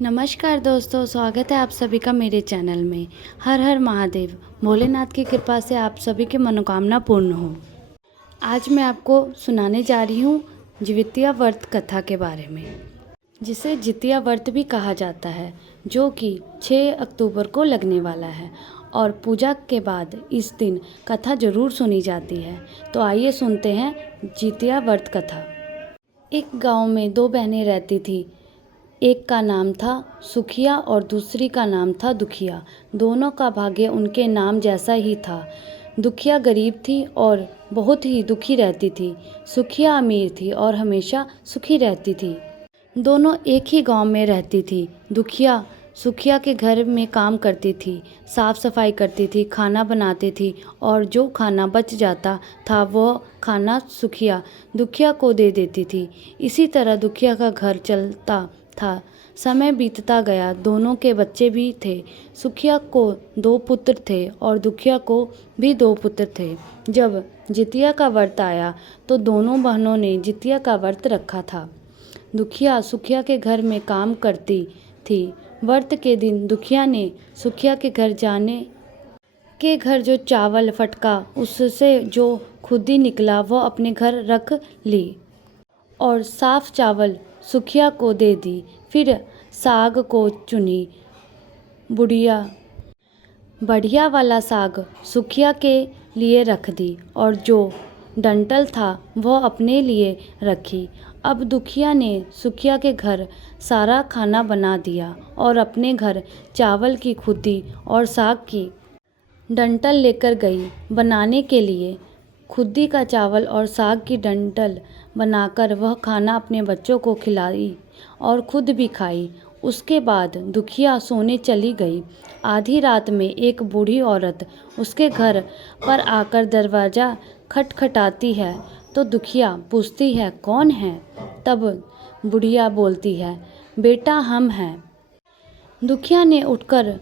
नमस्कार दोस्तों, स्वागत है आप सभी का मेरे चैनल में। हर हर महादेव। भोलेनाथ की कृपा से आप सभी की मनोकामना पूर्ण हो। आज मैं आपको सुनाने जा रही हूँ जितिया व्रत कथा के बारे में, जिसे जितिया व्रत भी कहा जाता है, जो कि 6 अक्टूबर को लगने वाला है और पूजा के बाद इस दिन कथा जरूर सुनी जाती है। तो आइए सुनते हैं जितिया व्रत कथा। एक गांव में 2 बहनें रहती थी। एक का नाम था सुखिया और दूसरी का नाम था दुखिया। दोनों का भाग्य उनके नाम जैसा ही था। दुखिया गरीब थी और बहुत ही दुखी रहती थी। सुखिया अमीर थी और हमेशा सुखी रहती थी। दोनों एक ही गांव में रहती थी। दुखिया सुखिया के घर में काम करती थी, साफ सफाई करती थी, खाना बनाती थी और जो खाना बच जाता था वह खाना सुखिया दुखिया को दे देती थी। इसी तरह दुखिया का घर चलता था। समय बीतता गया, दोनों के बच्चे भी थे। सुखिया को 2 पुत्र थे और दुखिया को भी 2 पुत्र थे। जब जितिया का व्रत आया तो दोनों बहनों ने जितिया का व्रत रखा था। दुखिया सुखिया के घर में काम करती थी। व्रत के दिन दुखिया ने सुखिया के घर जो चावल फटका उससे जो खुदी निकला वह अपने घर रख ली और साफ चावल सुखिया को दे दी। फिर साग को चुनी। बढ़िया वाला साग सुखिया के लिए रख दी और जो डंठल था वह अपने लिए रखी। अब दुखिया ने सुखिया के घर सारा खाना बना दिया और अपने घर चावल की खुदी और साग की डंठल लेकर गई। बनाने के लिए खुदी का चावल और साग की डंठल बनाकर वह खाना अपने बच्चों को खिलाई और खुद भी खाई। उसके बाद दुखिया सोने चली गई। आधी रात में एक बूढ़ी औरत उसके घर पर आकर दरवाज़ा खटखटाती है तो दुखिया पूछती है, कौन है? तब बुढ़िया बोलती है, बेटा हम हैं। दुखिया ने उठकर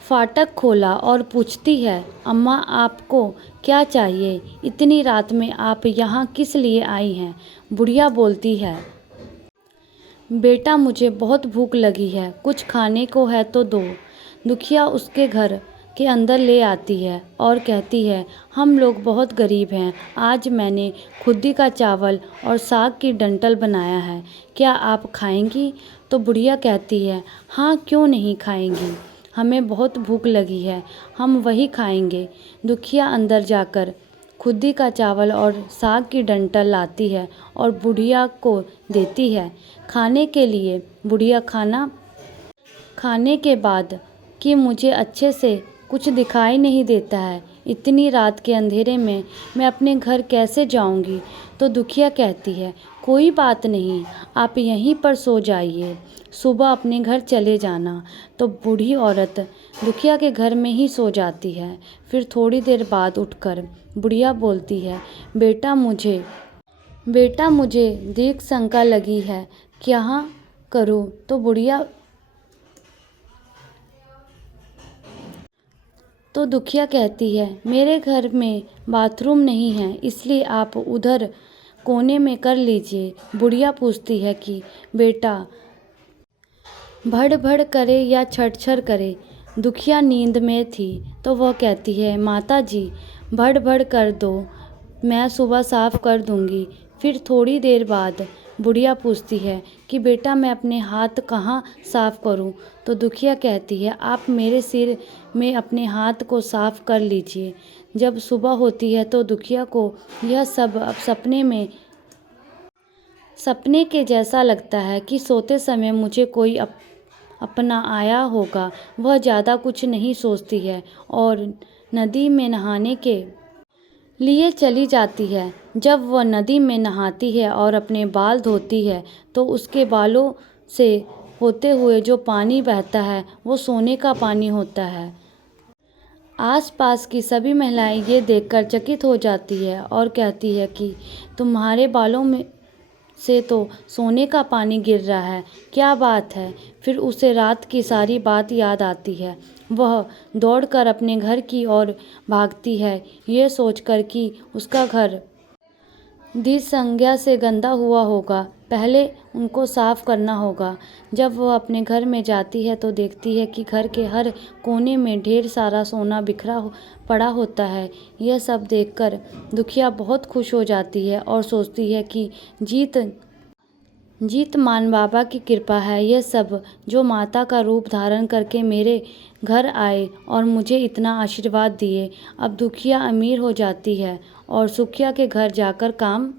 फाटक खोला और पूछती है, अम्मा आपको क्या चाहिए? इतनी रात में आप यहाँ किस लिए आई हैं? बुढ़िया बोलती है, बेटा मुझे बहुत भूख लगी है, कुछ खाने को है तो दो। दुखिया उसके घर के अंदर ले आती है और कहती है, हम लोग बहुत गरीब हैं, आज मैंने खुदी का चावल और साग की डंठल बनाया है, क्या आप खाएंगी? तो बुढ़िया कहती है, हाँ क्यों नहीं खाएंगी, हमें बहुत भूख लगी है, हम वही खाएंगे। दुखिया अंदर जाकर खुदी का चावल और साग की डंठल लाती है और बुढ़िया को देती है खाने के लिए। बुढ़िया खाने के बाद कि मुझे अच्छे से कुछ दिखाई नहीं देता है, इतनी रात के अंधेरे में मैं अपने घर कैसे जाऊंगी? तो दुखिया कहती है, कोई बात नहीं, आप यहीं पर सो जाइए, सुबह अपने घर चले जाना। तो बूढ़ी औरत दुखिया के घर में ही सो जाती है। फिर थोड़ी देर बाद उठकर बुढ़िया बोलती है, बेटा मुझे दीर्घ शंका लगी है, क्या करूं? तो दुखिया कहती है, मेरे घर में बाथरूम नहीं है, इसलिए आप उधर कोने में कर लीजिए। बुढ़िया पूछती है कि बेटा भड़ भड़ करे या छटछर करे? दुखिया नींद में थी तो वह कहती है, माता जी भड़ भड़ कर दो, मैं सुबह साफ कर दूंगी। फिर थोड़ी देर बाद बुढ़िया पूछती है कि बेटा मैं अपने हाथ कहाँ साफ करूं? तो दुखिया कहती है, आप मेरे सिर में अपने हाथ को साफ कर लीजिए। जब सुबह होती है तो दुखिया को यह सब अब सपने के जैसा लगता है कि सोते समय मुझे कोई अपना आया होगा। वह ज़्यादा कुछ नहीं सोचती है और नदी में नहाने के लिए चली जाती है। जब वह नदी में नहाती है और अपने बाल धोती है तो उसके बालों से होते हुए जो पानी बहता है वो सोने का पानी होता है। आसपास की सभी महिलाएं ये देखकर चकित हो जाती है और कहती है कि तुम्हारे बालों में से तो सोने का पानी गिर रहा है, क्या बात है? फिर उसे रात की सारी बात याद आती है। वह दौड़कर अपने घर की ओर भागती है, ये सोचकर कि उसका घर दी संज्ञा से गंदा हुआ होगा, पहले उनको साफ करना होगा। जब वह अपने घर में जाती है तो देखती है कि घर के हर कोने में ढेर सारा सोना पड़ा होता है। यह सब देखकर दुखिया बहुत खुश हो जाती है और सोचती है कि जीत मान बाबा की कृपा है, यह सब जो माता का रूप धारण करके मेरे घर आए और मुझे इतना आशीर्वाद दिए। अब दुखिया अमीर हो जाती है और सुखिया के घर जाकर काम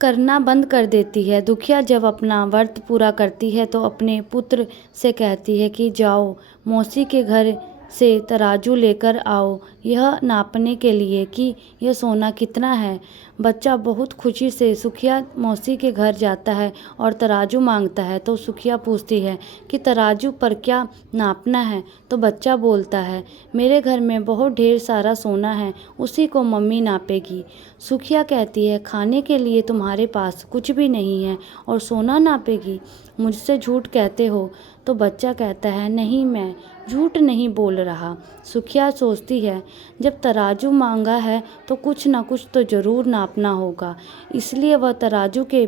करना बंद कर देती है। दुखिया जब अपना व्रत पूरा करती है तो अपने पुत्र से कहती है कि जाओ मौसी के घर से तराजू लेकर आओ, यह नापने के लिए कि यह सोना कितना है। बच्चा बहुत खुशी से सुखिया मौसी के घर जाता है और तराजू मांगता है तो सुखिया पूछती है कि तराजू पर क्या नापना है। तो बच्चा बोलता है, मेरे घर में बहुत ढेर सारा सोना है, उसी को मम्मी नापेगी। सुखिया कहती है, खाने के लिए तुम्हारे पास कुछ भी नहीं है और सोना नापेगी, मुझसे झूठ कहते हो। तो बच्चा कहता है, नहीं, मैं झूठ नहीं बोल रहा। सुखिया सोचती है, जब तराजू मांगा है तो कुछ ना कुछ तो ज़रूर नापना होगा, इसलिए वह तराजू के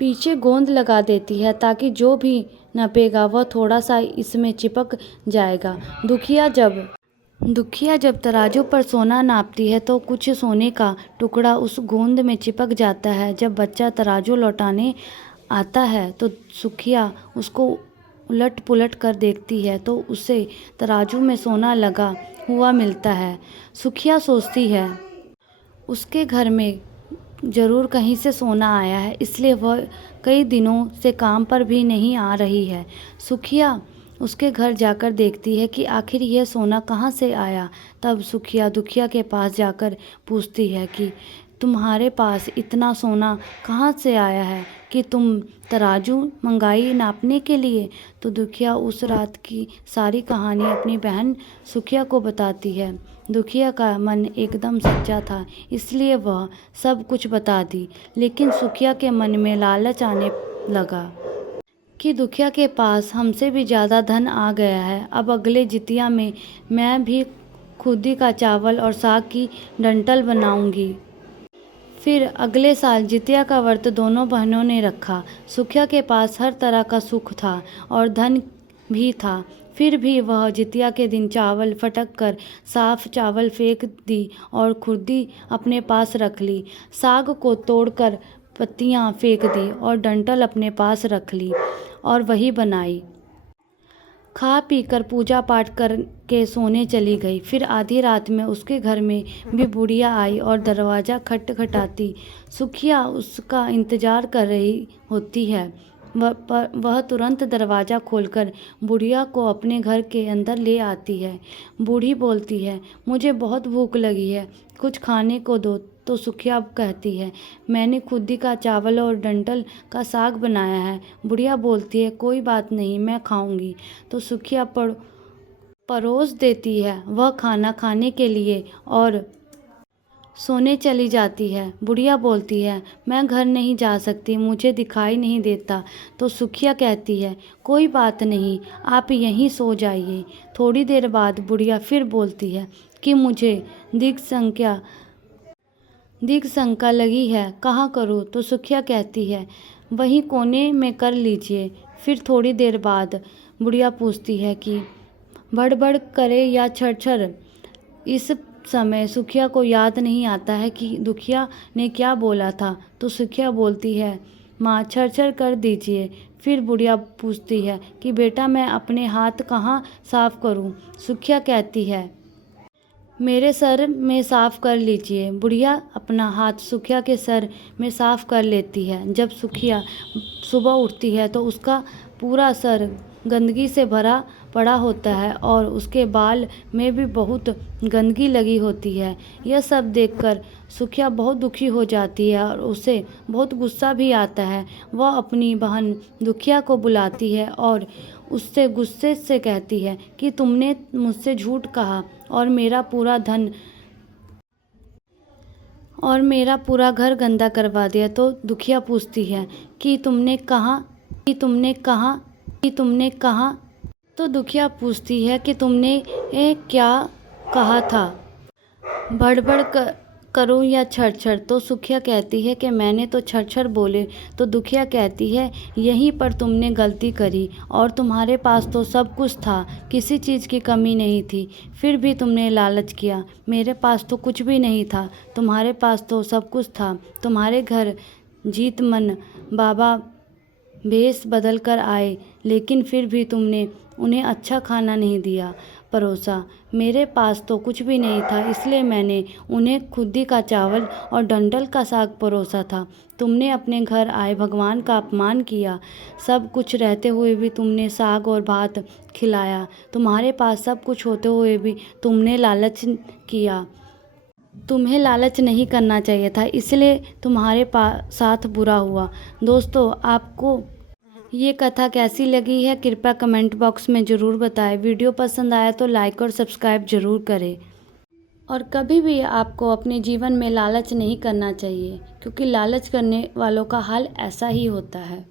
पीछे गोंद लगा देती है ताकि जो भी नपेगा वह थोड़ा सा इसमें चिपक जाएगा। दुखिया जब तराजू पर सोना नापती है तो कुछ सोने का टुकड़ा उस गोंद में चिपक जाता है। जब बच्चा तराजू लौटाने आता है तो सुखिया उसको उलट पुलट कर देखती है तो उसे तराजू में सोना लगा हुआ मिलता है। सुखिया सोचती है, उसके घर में ज़रूर कहीं से सोना आया है, इसलिए वह कई दिनों से काम पर भी नहीं आ रही है। सुखिया उसके घर जाकर देखती है कि आखिर यह सोना कहाँ से आया। तब सुखिया दुखिया के पास जाकर पूछती है कि तुम्हारे पास इतना सोना कहाँ से आया है कि तुम तराजू मंगाई नापने के लिए। तो दुखिया उस रात की सारी कहानी अपनी बहन सुखिया को बताती है। दुखिया का मन एकदम सच्चा था, इसलिए वह सब कुछ बता दी। लेकिन सुखिया के मन में लालच आने लगा कि दुखिया के पास हमसे भी ज़्यादा धन आ गया है। अब अगले जितिया में मैं भी खुदी का चावल और साग की डंठल बनाऊंगी। फिर अगले साल जितिया का व्रत दोनों बहनों ने रखा। सुखिया के पास हर तरह का सुख था और धन भी था, फिर भी वह जितिया के दिन चावल फटक कर साफ चावल फेंक दी और खुदी अपने पास रख ली। साग को तोड़कर पत्तियां फेंक दी और डंठल अपने पास रख ली और वही बनाई। खा पी कर पूजा पाठ करके सोने चली गई। फिर आधी रात में उसके घर में भी बुढ़िया आई और दरवाज़ा खटखटाती। सुखिया उसका इंतज़ार कर रही होती है। वह तुरंत दरवाज़ा खोलकर बुढ़िया को अपने घर के अंदर ले आती है। बूढ़ी बोलती है, मुझे बहुत भूख लगी है, कुछ खाने को दो। तो सुखिया कहती है, मैंने खुदी का चावल और डंठल का साग बनाया है। बुढ़िया बोलती है, कोई बात नहीं, मैं खाऊंगी। तो सुखिया परोस देती है वह खाना खाने के लिए और सोने चली जाती है। बुढ़िया बोलती है, मैं घर नहीं जा सकती, मुझे दिखाई नहीं देता। तो सुखिया कहती है, कोई बात नहीं, आप यहीं सो जाइए। थोड़ी देर बाद बुढ़िया फिर बोलती है कि मुझे दिक शंका लगी है, कहाँ करूँ। तो सुखिया कहती है, वहीं कोने में कर लीजिए। फिर थोड़ी देर बाद बुढ़िया पूछती है कि बड़बड़ करे या छरछर। इस समय सुखिया को याद नहीं आता है कि दुखिया ने क्या बोला था। तो सुखिया बोलती है, माँ छरछर कर दीजिए। फिर बुढ़िया पूछती है कि बेटा मैं अपने हाथ कहाँ साफ करूँ। सुखिया कहती है, मेरे सर में साफ कर लीजिए। बुढ़िया अपना हाथ सुखिया के सर में साफ कर लेती है। जब सुखिया सुबह उठती है तो उसका पूरा सर गंदगी से भरा पड़ा होता है और उसके बाल में भी बहुत गंदगी लगी होती है। यह सब देखकर सुखिया बहुत दुखी हो जाती है और उसे बहुत गुस्सा भी आता है। वह अपनी बहन दुखिया को बुलाती है और उससे गुस्से से कहती है कि तुमने मुझसे झूठ कहा और मेरा पूरा घर गंदा करवा दिया। तो दुखिया पूछती है कि तुमने कहा। तो दुखिया पूछती है कि तुमने क्या कहा था। करूं या छड़ तो सुखिया कहती है कि मैंने तो छड़ बोले, तो दुखिया कहती है यहीं पर तुमने गलती करी, और तुम्हारे पास तो सब कुछ था, किसी चीज़ की कमी नहीं थी, फिर भी तुमने लालच किया। मेरे पास तो कुछ भी नहीं था, तुम्हारे पास तो सब कुछ था। तुम्हारे घर जीत मन बाबा भेष बदल कर आए, लेकिन फिर भी तुमने उन्हें अच्छा खाना नहीं दिया परोसा। मेरे पास तो कुछ भी नहीं था, इसलिए मैंने उन्हें खुदी का चावल और डंठल का साग परोसा था। तुमने अपने घर आए भगवान का अपमान किया, सब कुछ रहते हुए भी तुमने साग और भात खिलाया। तुम्हारे पास सब कुछ होते हुए भी तुमने लालच किया। तुम्हें लालच नहीं करना चाहिए था, इसलिए तुम्हारे साथ बुरा हुआ। दोस्तों, आपको ये कथा कैसी लगी है कृपया कमेंट बॉक्स में ज़रूर बताएं। वीडियो पसंद आया तो लाइक और सब्सक्राइब ज़रूर करें। और कभी भी आपको अपने जीवन में लालच नहीं करना चाहिए, क्योंकि लालच करने वालों का हाल ऐसा ही होता है।